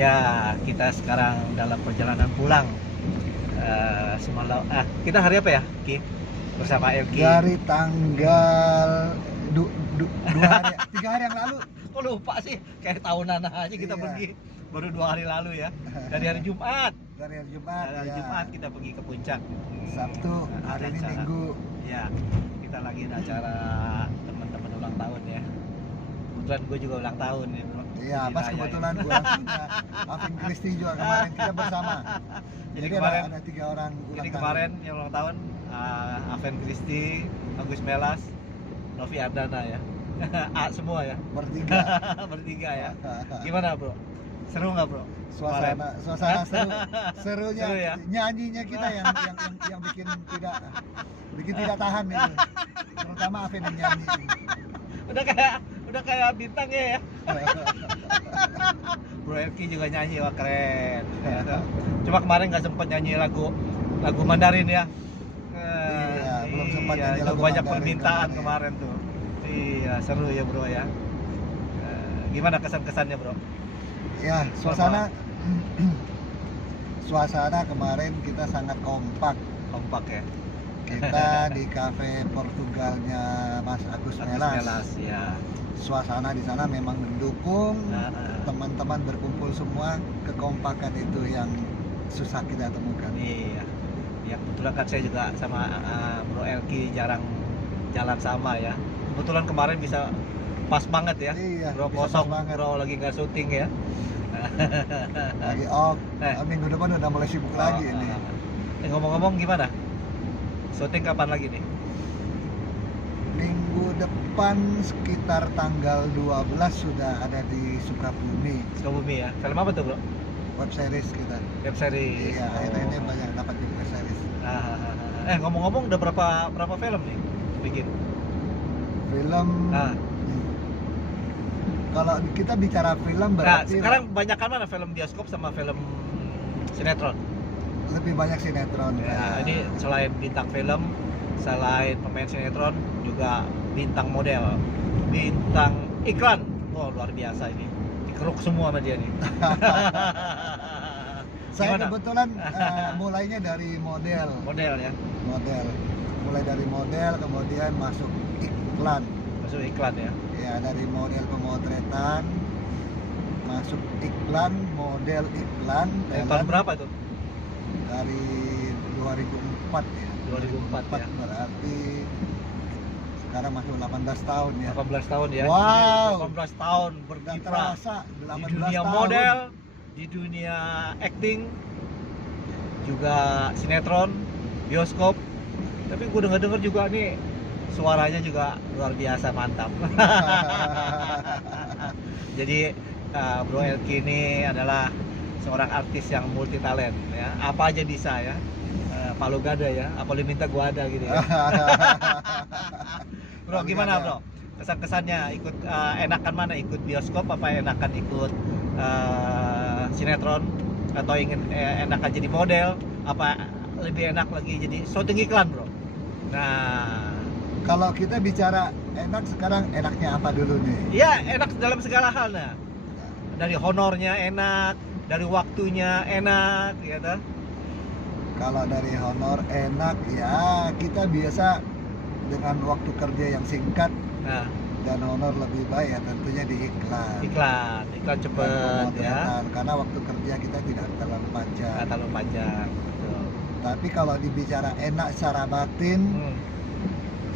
Ya, kita sekarang dalam perjalanan pulang. Kita hari apa ya, Ki? Bersama Elki. Dari tanggal 3 hari yang lalu. Kok lupa sih? Kayak tahunan aja kita Iya. pergi. Baru 2 hari lalu ya. Dari hari Jumat. Dari hari Jumat. Dari hari Ya. Jumat kita pergi ke puncak. Sabtu, hari Ada ini acara. Minggu. Ya, kita lagi ada acara teman-teman ulang tahun ya. Kebetulan gue juga ulang tahun ya, bro. Iya, Jadi pas rayain. kebetulan gue punya Alvin Christie juga kemarin kita bersama. Jadi Jadi kemarin ada 3 orang ulang Jadi tahun. kemarin yang ulang tahun Aven Christie, Agus Melas, Novi Ardana ya. Semua ya. Bertiga. Bertiga ya. Gimana, Bro? Seru nggak, Bro? Suasana serunya Seru ya? nyanyinya kita yang bikin tidak tahan itu. Terutama Alvin yang nyanyi. Udah kayak bintang ya. Bro Elki juga nyanyi, wah keren. Cuma kemarin nggak sempet nyanyi lagu Mandarin ya. Iya, belum sempat Iya, nyanyi itu lagu banyak Mandarin permintaan kemarin. kemarin tuh. Iya, seru ya, Bro ya. Gimana kesan-kesannya, Bro? Ya, suasana kemarin kita sangat kompak. Kompak ya. Kita di cafe Portugalnya Mas Agus Melas. Ya. Suasana di sana memang mendukung. Nah, Teman-teman berkumpul semua, kekompakan itu yang susah kita temukan. iya. Ya kebetulan kan saya juga sama Bro Elki jarang jalan sama ya. Kebetulan kemarin bisa pas banget ya. Iya, Bro bisa kosong, pas banget. Bro lagi nggak syuting ya. Lagi off. Eh. Minggu depan udah mulai sibuk lagi ini. Ngomong-ngomong gimana? Syuting kapan lagi nih? Minggu depan sekitar tanggal 12 sudah ada di Sukabumi, Sukabumi ya. Film apa tuh, Bro? web series kita. Web series. Iya, akhirnya ini banyak dapat di web series. Ngomong-ngomong udah berapa film nih bikin? Film. Nah, Kalau kita bicara film berarti sekarang banyakan mana film bioskop sama film sinetron? lebih banyak sinetron. Ya, ini selain bintang film, selain pemain sinetron, juga bintang model, bintang iklan. Wah, luar biasa ini. Dikeruk semua sama dia nih. Saya Gimana? kebetulan mulainya dari model. Model ya, Mulai dari model kemudian masuk iklan. masuk iklan ya. Ya, dari model pemotretan masuk iklan, model iklan. Tahun berapa itu? Dari 2004 ya. 2004 ya. Berarti sekarang masuk 18 tahun ya. 18 tahun ya. Wow. 18 tahun Nggak berkiprah terasa di 18 dunia tahun. model, di dunia acting, juga sinetron, bioskop. Tapi gue denger juga nih suaranya juga luar biasa mantap. Jadi Bro Elki ini adalah seorang artis yang multi talent ya. Apa aja bisa ya. Palu gada ya. Apa lu minta gua ada gitu ya. Bro, gimana, Bro? Kesan-kesannya ikut enakan mana? Ikut bioskop apa enakan ikut sinetron atau ingin enakan jadi model? Apa lebih enak lagi jadi syuting iklan, Bro? Nah, Kalau kita bicara enak sekarang, enaknya apa dulu nih? ya enak dalam segala hal nah. Dari honornya enak, dari waktunya enak, gitu. Kalau dari honor enak ya, kita biasa dengan waktu kerja yang singkat Nah, dan honor lebih baik ya tentunya di iklan. iklan cepet Dan ya, pemotretan, karena waktu kerja kita tidak terlalu panjang. nggak terlalu panjang. Betul. Tapi kalau dibicara enak secara batin,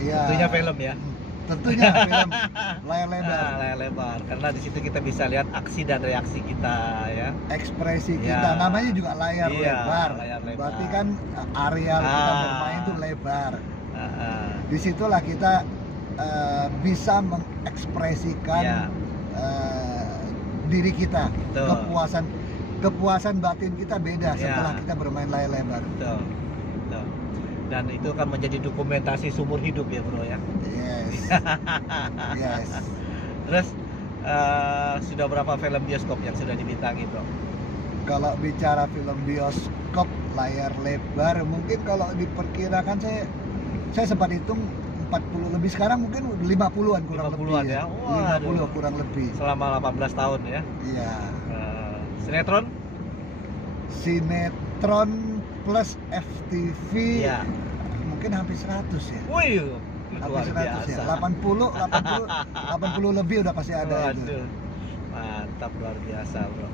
ya Tentunya film ya. Tentunya film layar lebar. Nah, layar lebar, karena di situ kita bisa lihat aksi dan reaksi kita ya. Ekspresi Ya. kita namanya juga layar Iya, lebar. layar lebar. Berarti kan area kita Ah. bermain itu lebar. Ah, Disitulah kita bisa mengekspresikan ya, diri kita. Betul. Kepuasan batin kita beda Ya. setelah kita bermain layar lebar. betul, betul. Dan itu kan menjadi dokumentasi seumur hidup ya, Bro ya. Yes. Yes. Terus sudah berapa film bioskop yang sudah dibintangi, Bro? Kalau bicara film bioskop layar lebar, mungkin kalau diperkirakan saya sempat hitung 40 lebih, sekarang mungkin 50-an kurang 50-an lebih ya. Waduh. 50 kurang lebih. Selama 18 tahun ya. Iya. Sinetron? Sinetron plus FTV Iya. mungkin hampir 100 ya. Wih, luar Hampir 100 ya. biasa. 80 lebih udah pasti ada itu. Waduh, mantap, luar biasa bro.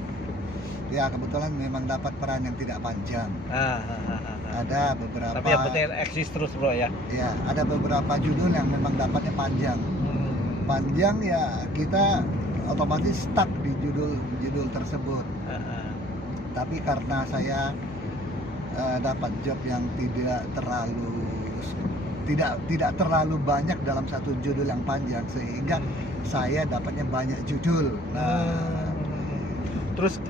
Ya kebetulan memang dapat peran yang tidak panjang. Ada beberapa. Tapi yang penting eksis terus bro ya. Ya, ada beberapa judul yang memang dapatnya panjang. Panjang ya kita otomatis stuck di judul tersebut. Tapi karena saya dapat job yang tidak terlalu banyak dalam satu judul yang panjang, sehingga saya dapatnya banyak judul. Terus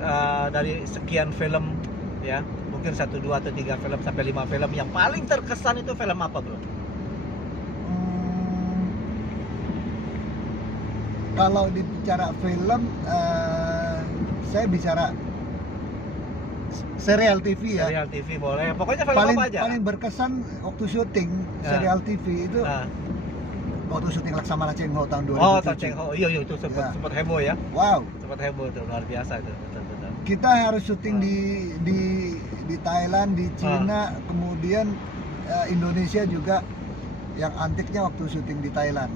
dari sekian film ya, mungkin 1, 2 atau 3 film sampai 5 film yang paling terkesan itu film apa bro? Kalau dibicara film, saya bicara serial TV ya. Serial TV boleh, pokoknya film apa aja. Paling berkesan waktu syuting serial TV itu waktu syuting Laksamana Cheng Ho tahun 2007. Oh, Cheng Ho, iya itu sempat heboh ya. Wow. Sempat heboh itu, luar biasa itu, betul. Kita harus syuting di Thailand, di Cina, kemudian Indonesia juga. Yang antiknya waktu syuting di Thailand.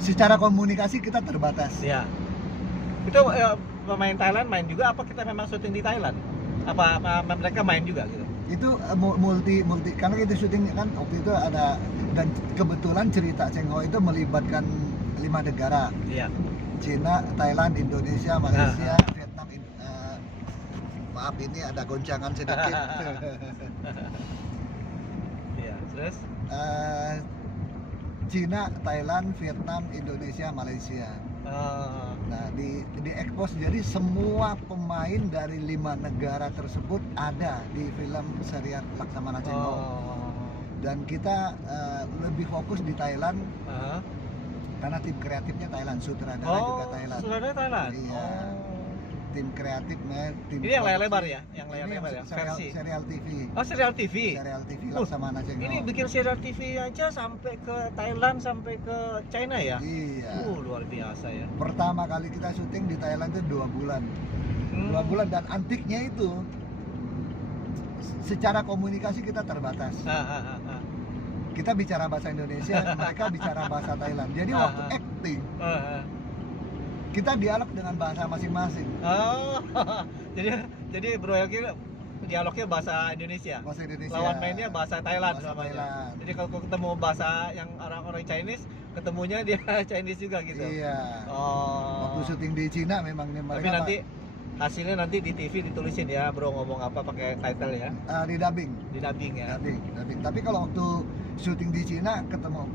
Secara komunikasi kita terbatas. Ya. Itu pemain Thailand main juga apa kita memang syuting di Thailand? Apa mereka main juga gitu? Itu multi karena kita syuting kan waktu itu ada, dan kebetulan cerita Cheng Ho itu melibatkan 5 negara. Iya. Cina, Thailand, Indonesia, Malaysia, Vietnam. Maaf ini ada goncangan sedikit. Iya, terus Cina, Thailand, Vietnam, Indonesia, Malaysia. Nah di expose, jadi semua pemain dari 5 negara tersebut ada di film serial Laksamana Cheng Ho. Dan kita lebih fokus di Thailand karena tim kreatifnya Thailand, sutradara juga Thailand. Sutradara Thailand. Iya. Tim kreatifnya, tim ini yang layar lebar ya, yang layar ini lebar ya, versi serial TV. Oh, serial TV. Serial TV Laksamana Cheng Ho. Ini bikin serial TV aja sampai ke Thailand, sampai ke China ya? Iya. Luar biasa ya. Pertama kali kita syuting di Thailand itu 2 bulan. 2 bulan, dan antiknya itu secara komunikasi kita terbatas. Kita bicara bahasa Indonesia, mereka bicara bahasa Thailand. Jadi waktu acting kita dialog dengan bahasa masing-masing. Jadi Bro Helgi dialognya bahasa Indonesia. Bahasa Indonesia. Lawan mainnya bahasa Thailand Bahasa namanya. Thailand. Jadi kalau ketemu bahasa yang orang-orang Chinese, ketemunya dia Chinese juga gitu. Iya. Oh. Waktu syuting di Cina memang mereka. Tapi nanti hasilnya nanti di TV ditulisin ya, Bro ngomong apa pakai title ya. Di dubbing. Di dubbing ya. Dubbing. Tapi kalau waktu syuting di Cina ketemu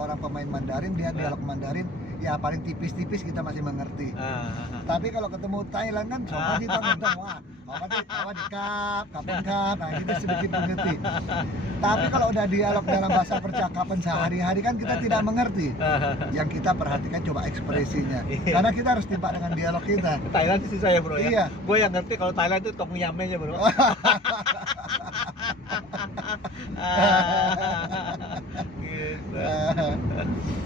orang pemain Mandarin, dia dialog Mandarin, ya paling tipis-tipis kita masih mengerti. Tapi kalau ketemu Thailand kan sopan kita ngomong, wah, apa di kapan kap, nah kita sedikit mengerti. Tapi kalau udah dialog dalam bahasa percakapan sehari-hari kan kita tidak mengerti. Yang kita perhatikan coba ekspresinya, karena kita harus timpa dengan dialog kita. Thailand susah ya bro ya. Iya. Gue yang ngerti kalau Thailand itu Tom Yum aja bro. Gitu.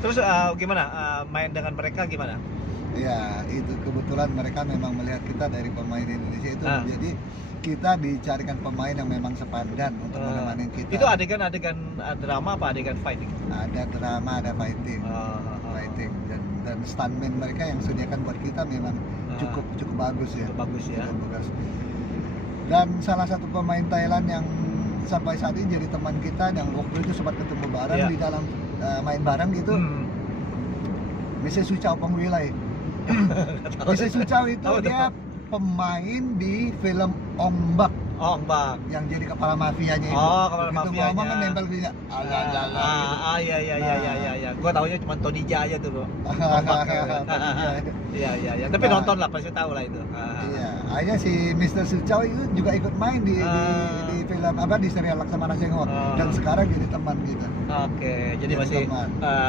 Terus gimana main dengan mereka gimana? Ya itu kebetulan mereka memang melihat kita dari pemain Indonesia itu, jadi kita dicarikan pemain yang memang sepadan untuk menemani kita. Itu adegan-adegan drama apa adegan fighting? Ada drama, ada fighting, dan stuntman mereka yang sediakan buat kita memang cukup bagus ya. Cukup bagus ya. Cukup bagus. Dan salah satu pemain Thailand yang sampai saat ini jadi teman kita, yang waktu itu sempat ketemu bareng di dalam main bareng gitu. Mrs. Suchao Pengwilai. Mrs. Suchao itu dia pemain di film Ombak. Ombak. Yang jadi kepala mafianya itu. Kepala mafianya. Ngomong kan nempel dia. Iya. Gua taunya cuma Tony Jaya tuh, Bro. Iya. Tapi nonton lah, pasti tahu lah itu. Iya, akhirnya si Mr. Suchao itu juga ikut main di film di serial Laksamana Cheng Ho, dan sekarang jadi teman kita. Oke, jadi masih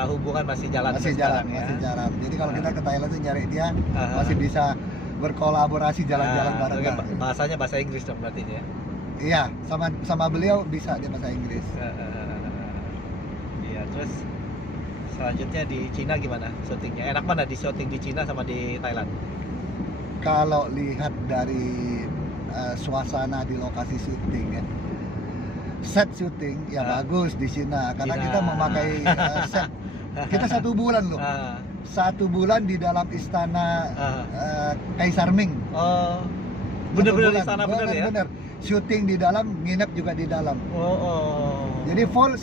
hubungan masih jalan. Masih jalan. Jadi kalau kita ke Thailand tuh nyari dia, masih bisa berkolaborasi jalan-jalan bareng. Bahasanya bahasa Inggris dong berarti ya? Iya, sama beliau bisa dia bahasa Inggris. Iya, terus selanjutnya di Cina gimana syutingnya? Enak mana di syuting di Cina sama di Thailand? kalau lihat dari suasana di lokasi syuting ya, set syuting ya bagus di Cina karena kita memakai set. Kita 1 bulan loh, 1 bulan di dalam istana Kaisar Ming. Oh, bener-bener istana bener ya? Bener, syuting di dalam, nginep juga di dalam. Jadi full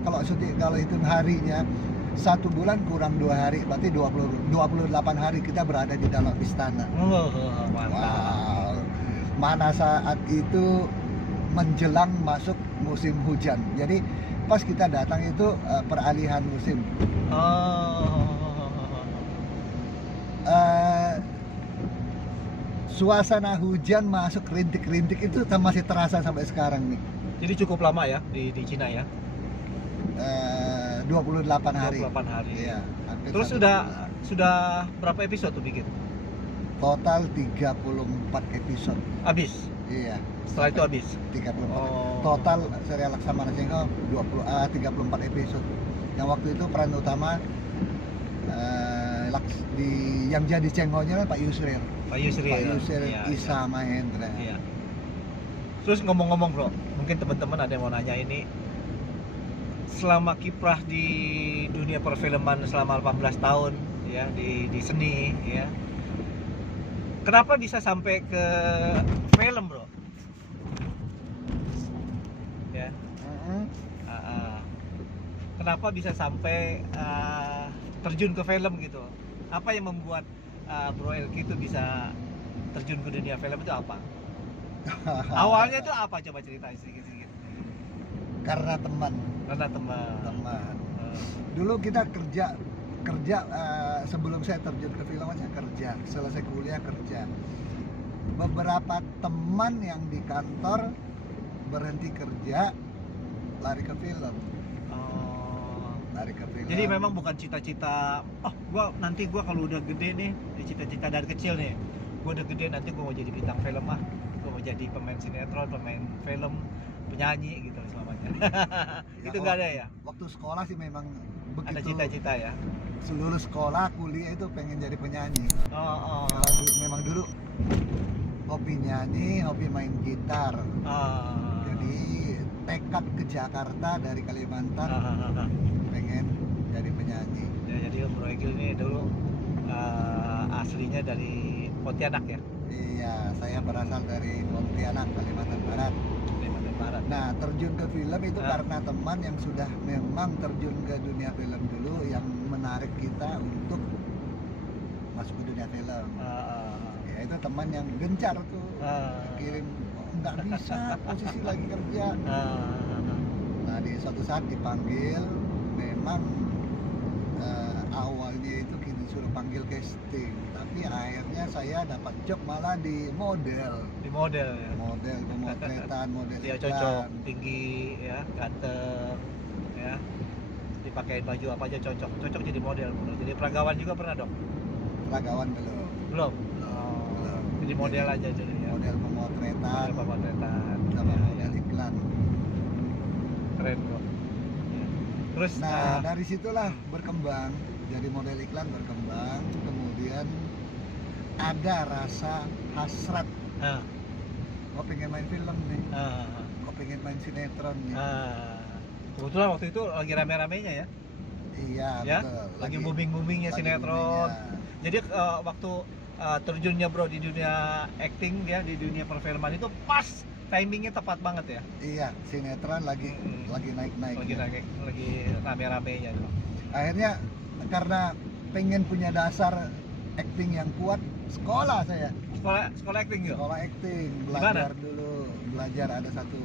kalau syuting, kalau hitung harinya 1 bulan kurang 2 hari, berarti 28 hari kita berada di dalam istana. Mantap. Wow. Mana saat itu menjelang masuk musim hujan. Jadi pas kita datang itu peralihan musim. Suasana hujan masuk rintik-rintik itu masih terasa sampai sekarang nih. Jadi cukup lama ya di Cina ya? 28 hari. 28 hari. Iya. Terus sudah berapa episode tuh bikin? Total 34 episode. Habis? Iya. Setelah itu habis? 34. Total serial Laksamana Cengho 34 episode. Yang waktu itu peran utama yang jadi Cenghonya Pak Yusril. Pak Yusril. Iya, Isa Mahendra. Iya. Terus ngomong-ngomong bro, mungkin teman-teman ada yang mau nanya ini, selama kiprah di dunia perfilman selama 18 tahun ya di seni ya, kenapa bisa sampai ke film bro? Ya. Kenapa bisa sampai terjun ke film gitu? Apa yang membuat Bro Elky itu bisa terjun ke dunia film itu apa? Awalnya itu apa? Coba ceritain sedikit-sedikit. Karena teman. Dulu kita kerja sebelum saya terjun ke film saya kerja, selesai kuliah kerja. Beberapa teman yang di kantor berhenti kerja lari ke film. Jadi memang bukan cita-cita, gua kalau udah gede nih, cita-cita dari kecil nih, gua udah gede nanti gua mau jadi bintang film gua mau jadi pemain sinetron, pemain film, penyanyi gitu selamanya. Itu nggak ada ya? Waktu sekolah sih memang begitu. Ada cita-cita ya? Seluruh sekolah, kuliah itu pengen jadi penyanyi. Memang dulu hobi nyanyi, hobi main gitar. Jadi tekad ke Jakarta dari Kalimantan, pengen jadi penyanyi. Ya, jadi Bro Elky ini dulu aslinya dari Pontianak ya? Iya, saya berasal dari Pontianak, Kalimantan Barat. Nah, terjun ke film itu karena teman yang sudah memang terjun ke dunia film dulu yang menarik kita untuk masuk ke dunia film. Ya itu teman yang gencar tuh, kirim nggak bisa, posisi lagi kerja. Nah di suatu saat dipanggil, memang awalnya itu kita suruh panggil casting, tapi akhirnya saya dapat job malah di model. Di model ya? Model, pemotretan, model dia iklan. cocok, tinggi ya, ganteng ya, dipakai baju apa aja cocok jadi model. Jadi peragawan juga pernah dong? Peragawan belum. Belum? Belum. Jadi model aja jadi ya? Model pemotretan ya, sama model iklan. Keren bro. Terus dari situlah berkembang, jadi model iklan berkembang, kemudian ada rasa hasrat. Kok pengen main film nih, kok pengen main sinetron nih. Kebetulan waktu itu lagi rame-ramenya ya? Iya, ya? Betul. Lagi booming-boomingnya sinetron. Jadi waktu terjunnya bro di dunia acting ya, di dunia perfilman itu pas timingnya tepat banget ya? Iya, sinetron lagi naik-naik. Lagi rame-ramenya. Akhirnya karena pengen punya dasar acting yang kuat, sekolah saya. Sekolah acting juga? Sekolah acting, belajar dulu. Belajar ada satu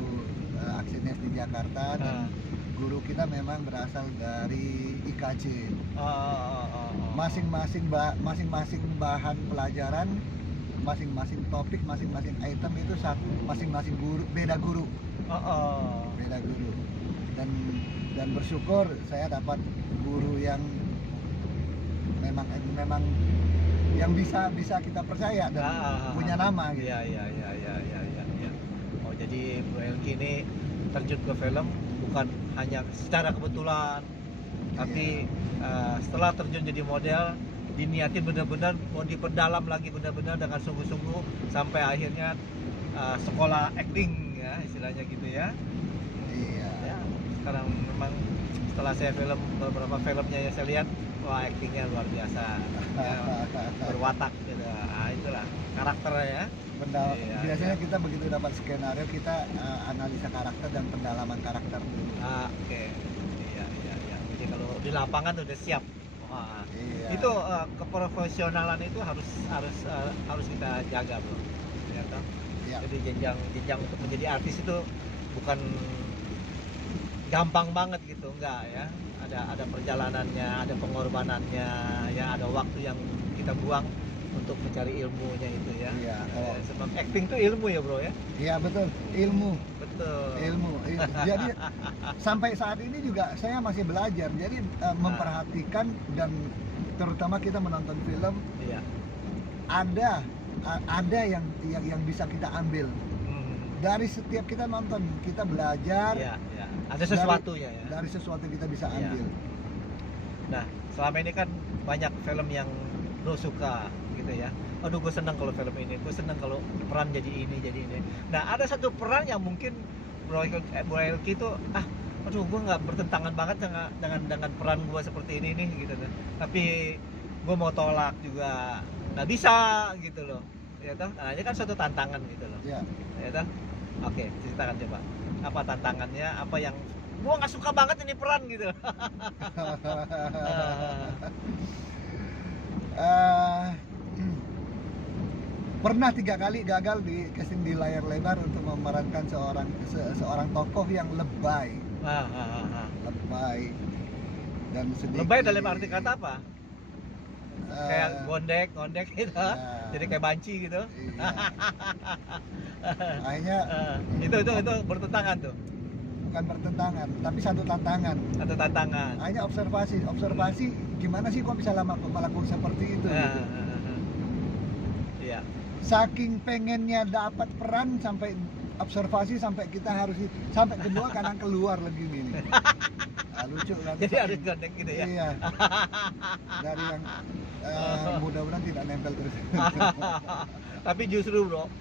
aksinis di Jakarta dan guru kita memang berasal dari IKJ. Masing-masing bahan pelajaran, masing-masing topik, masing-masing item itu masing-masing guru, beda guru. Beda guru. Dan bersyukur saya dapat guru yang memang yang bisa kita percaya dan punya nama gitu. Iya. Oh, jadi Bro Elky ini terjun ke film bukan hanya secara kebetulan, tapi setelah terjun jadi model diniatin benar-benar, mau diperdalam lagi benar-benar dengan sungguh-sungguh sampai akhirnya sekolah acting ya istilahnya gitu ya. Iya. Ya, sekarang memang setelah saya beberapa filmnya yang saya lihat, wah actingnya luar biasa ya, berwatak gitu. Nah, itulah karakternya ya. Iya, Biasanya iya. kita begitu dapat skenario, kita analisa karakter dan pendalaman karakter dulu. Oke. Iya, iya, iya. Jadi kalau di lapangan udah siap. Wah, Iya. itu keprofesionalan itu harus kita jaga, bro. Ya, toh? Iya. Jadi jenjang untuk menjadi artis itu bukan gampang banget gitu, enggak ya. Ada perjalanannya, ada pengorbanannya, ya ada waktu yang kita buang untuk mencari ilmunya itu ya. Iya. Sebab acting itu ilmu ya, bro ya. Iya betul, ilmu. Betul. Jadi sampai saat ini juga saya masih belajar. Jadi memperhatikan dan terutama kita menonton film, Iya. ada yang bisa kita ambil dari setiap kita nonton, kita belajar. Iya, iya. Ada sesuatu ya. Dari sesuatu yang kita bisa Iya. ambil. Nah, selama ini kan banyak film yang lo suka gitu ya. Aduh, gue seneng kalau film ini, gue seneng kalau peran jadi ini. Nah, ada satu peran yang mungkin Bro Elky itu, aduh, gue nggak bertentangan banget dengan peran gue seperti ini nih gitu. Tapi gue mau tolak juga nggak bisa gitu loh. Ya toh, nah ini kan suatu tantangan gitu loh. Iya. Ya toh. Oke, ceritakan coba. Apa tantangannya? Apa yang gue nggak suka banget ini peran gitu. Pernah 3 kali gagal di casting di layar lebar untuk memerankan seorang tokoh yang lebay dan sedikit Lebay dalam arti kata apa? Kayak ngondek gitu, ya. jadi kayak banci gitu. Iya. Akhirnya Itu bertentangan tuh, bukan bertentangan, tapi satu tantangan. atau tantangan. Hanya observasi gimana sih kok bisa melakukan seperti itu gitu. Iya. Saking pengennya dapat peran sampai observasi sampai kita harus sampai kedua kadang keluar lagi ini. Lucu kan? Jadi harus gondek gitu ya. Iya. Dari yang mudah-mudahan tidak nempel terus. Tapi justru bro,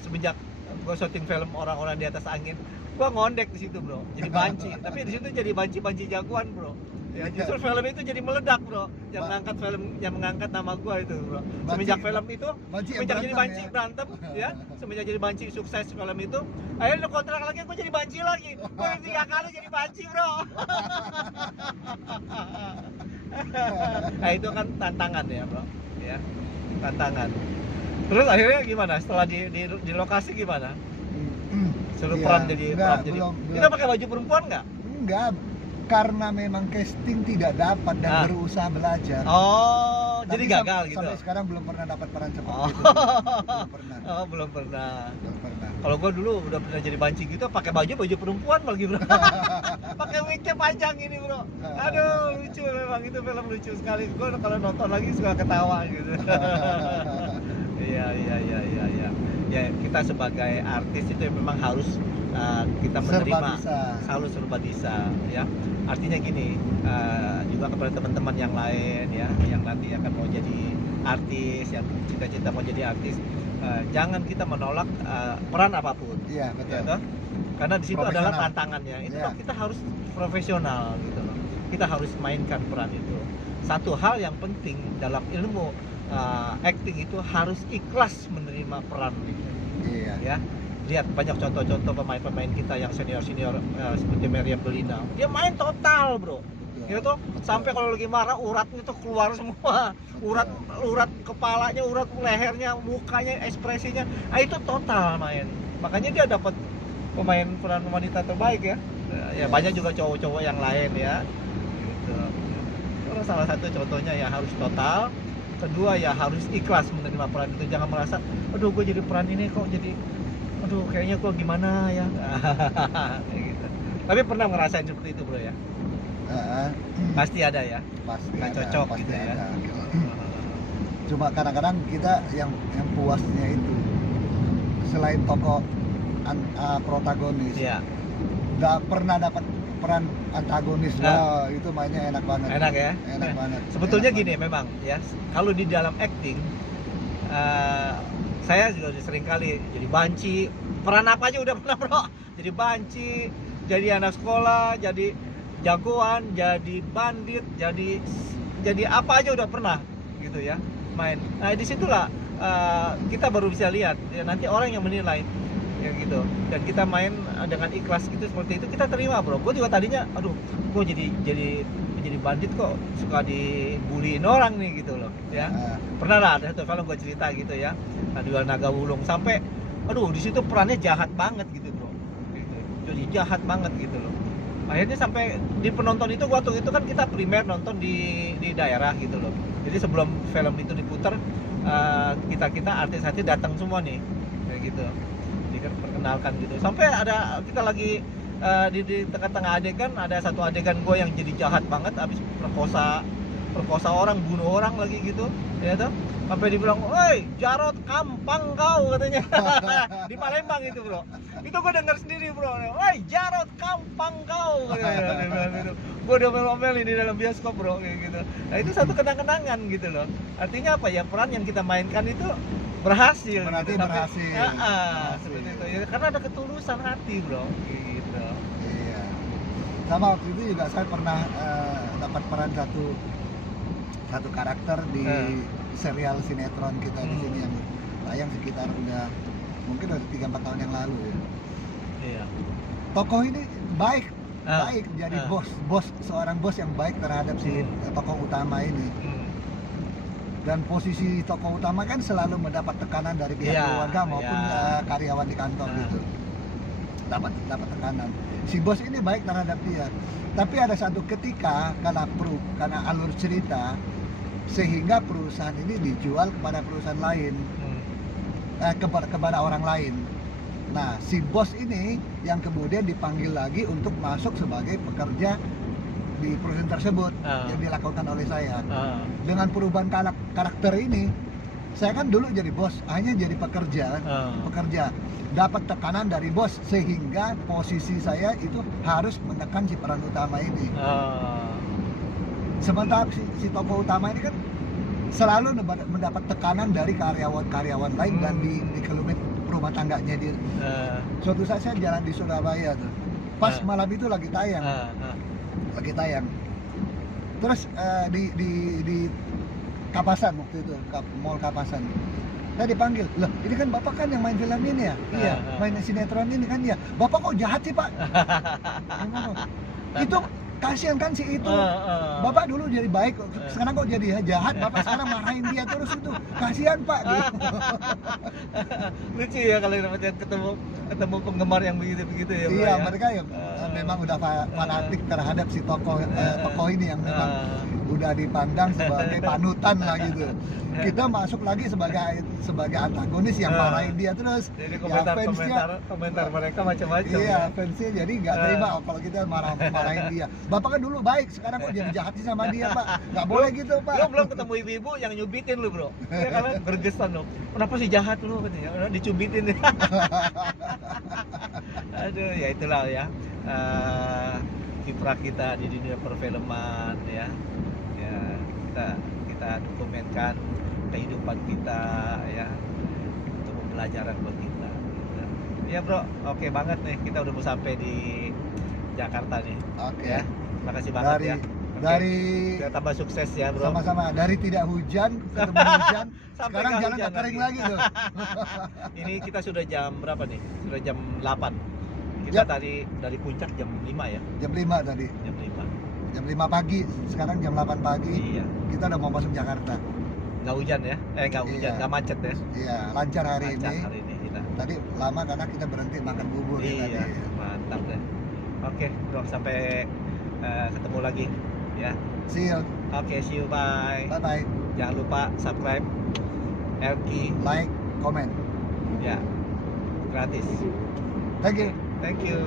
semenjak gue syuting film orang-orang di atas angin, gue ngondek di situ bro, jadi banci. Tapi di situ jadi banci jagoan bro. Ya justru film itu jadi meledak bro, yang mengangkat nama gue itu bro. Semenjak film itu, semenjak jadi banci berantem, ya, semenjak jadi banci sukses film itu, akhirnya kontrak lagi gue jadi banci lagi. Gue 3 kali jadi banci bro. Nah itu kan tantangan ya bro, ya tantangan. Terus akhirnya gimana? Setelah di lokasi gimana? Seluruh Iya, peran jadi belum. Kita pakai baju perempuan nggak? Enggak, karena memang casting tidak dapat dan berusaha belajar. Oh, Tapi jadi gagal gitu. Sampai sekarang belum pernah dapat peran seperti itu. Belum pernah. Belum pernah. Kalau gua dulu udah pernah jadi banci gitu, pakai baju perempuan lagi bro. Pakai wignya panjang ini bro. Aduh, lucu memang, itu film lucu sekali. Gua kalau nonton lagi suka ketawa gitu. Iya. Ya kita sebagai artis itu memang harus kita menerima serba bisa ya. Artinya gini, juga kepada teman-teman yang lain ya, yang nanti akan mau jadi artis, yang cita-cita mau jadi artis, jangan kita menolak peran apapun. Iya, betul. Ya, karena di situ adalah tantangannya. Itu kita harus profesional gitu loh. Kita harus mainkan peran itu. Satu hal yang penting dalam ilmu acting itu harus ikhlas menerima peran gitu. Iya. Ya, lihat banyak contoh-contoh pemain-pemain kita yang senior seperti Meriam Belina, dia main total bro. Gitu, sampai kalau lagi marah uratnya tuh keluar semua, urat kepalanya, urat lehernya, mukanya, ekspresinya, itu total main. Makanya dia dapat pemain peran wanita terbaik ya. Ya banyak juga cowok-cowok yang lain ya. Gitu. Kalau salah satu contohnya ya harus total. Kedua ya harus ikhlas menerima peran itu, jangan merasa aduh gue jadi peran ini kok jadi aduh kayaknya gue gimana ya. Kayak gitu. Tapi pernah ngerasain seperti itu bro ya? Pasti ada ya? Pasti nggak ada, cocok pasti gitu ya? ada. Cuma kadang-kadang kita yang puasnya itu selain tokoh protagonis Iya. nggak pernah dapat peran antagonis. Nah. Wah, itu mainnya enak banget. Enak ya. Enak banget. Sebetulnya Enak gini banget. memang ya, kalau di dalam acting saya juga sering kali jadi banci, peran apa aja udah pernah bro. Jadi banci, jadi anak sekolah, jadi jagoan, jadi bandit, jadi apa aja udah pernah gitu ya main. Nah disitulah kita baru bisa lihat ya, nanti orang yang menilai ya gitu, dan kita main dengan ikhlas gitu, seperti itu kita terima bro. Gue juga tadinya aduh gue jadi bandit kok suka dibuliin orang nih gitu loh ya. Pernah lah ada satu film gue cerita gitu ya, Jual Naga Wulung, sampai aduh di situ perannya jahat banget gitu bro gitu. Jadi jahat banget gitu loh. Akhirnya sampai di penonton itu, waktu itu kan kita primer nonton di daerah gitu loh. Jadi sebelum film itu diputar kita artis-artis datang semua nih kayak gitu, diperkenalkan gitu. Sampai ada kita lagi di tengah-tengah adegan, ada satu adegan gue yang jadi jahat banget, habis perkosa orang, bunuh orang lagi gitu ya tuh, sampai dibilang, "Woi Jarot kampang kau," katanya. Di Palembang itu bro, itu gue denger sendiri bro, "Woi Jarot kampang kau," katanya. Gue udah melo-melin di dalam bioskop bro kayak gitu. Nah itu satu kenang-kenangan gitu loh. Artinya apa ya, peran yang kita mainkan itu berhasil. Berarti gitu. berhasil. Seperti itu ya, karena ada ketulusan hati bro gitu. Iya. Sama waktu itu juga saya pernah dapat peran satu karakter di serial sinetron kita di sini yang tayang sekitar mungkin udah 3-4 tahun yang lalu ya. Iya. Tokoh ini baik, jadi seorang bos yang baik terhadap si tokoh utama ini. Dan posisi tokoh utama kan selalu mendapat tekanan dari pihak keluarga maupun karyawan di kantor gitu. Dapat tekanan. Si bos ini baik terhadap dia. Tapi ada satu ketika karena alur cerita, sehingga perusahaan ini dijual kepada perusahaan lain, kepada orang lain. Nah, si bos ini yang kemudian dipanggil lagi untuk masuk sebagai pekerja di perusahaan tersebut yang dilakukan oleh saya. Dengan perubahan karakter ini, saya kan dulu jadi bos, hanya jadi pekerja, dapat tekanan dari bos, sehingga posisi saya itu harus menekan si peran utama ini. Sementara si tokoh utama ini kan selalu mendapat tekanan dari karyawan lain dan di kelumit rumah tangganya dia. Suatu saat saya jalan di Surabaya tuh, pas malam itu lagi tayang. Terus di Kapasan waktu itu, Mall Kapasan. Saya dipanggil, "Loh, ini kan Bapak kan yang main film ini ya?" "Iya, main sinetron ini kan ya." "Bapak kok jahat sih, Pak?" "Itu kasihan kan si itu. Bapak dulu jadi baik, sekarang kok jadi jahat, Bapak sekarang marahin dia terus itu. Kasihan, Pak." Gitu. Lucu ya kalau ketemu penggemar yang begitu ya. Iya, mereka yang memang udah fanatik terhadap si tokoh ini yang memang udah dipandang sebagai panutan lah gitu. Kita masuk lagi sebagai antagonis yang marahin dia terus. Jadi komentar mereka macam-macam. Iya, fansnya jadi nggak terima kalau kita marahin dia. "Bapak kan dulu baik, sekarang kok jadi jahat sih sama dia, Pak? Nggak boleh gitu, Pak." Lo belum ketemu ibu-ibu yang nyubitin lu bro, ya karena bergesan lo. "Kenapa sih jahat lu?" katanya. Udah dicubitin. Aduh, ya itulah ya kiprah kita di dunia perfilman ya. Kita dokumenkan kehidupan kita ya, untuk pembelajaran buat kita gitu. Ya bro, oke banget nih, kita udah mau sampai di Jakarta nih. Oke. Ya, makasih banget ya. Dari biar tambah sukses ya bro. Sama-sama, dari tidak hujan ketemu hujan, sampai sekarang jalan hujan kering lagi tuh. Ini kita sudah jam berapa nih? Sudah jam 8. Kita tadi dari puncak jam 5 ya. Jam 5 tadi. Jam 5 pagi, sekarang jam 8 pagi. Iya. Kita udah mau masuk Jakarta. Nggak hujan ya? Nggak hujan, nggak macet ya? Iya, lancar hari ini kita. Tadi lama karena kita berhenti makan bubur iya, ya tadi. Mantap deh. Oke bro, sampai ketemu lagi ya. See you. Oke, see you, bye. Bye-bye. Jangan lupa subscribe, like, comment. Ya, gratis. Thank you. Thank you.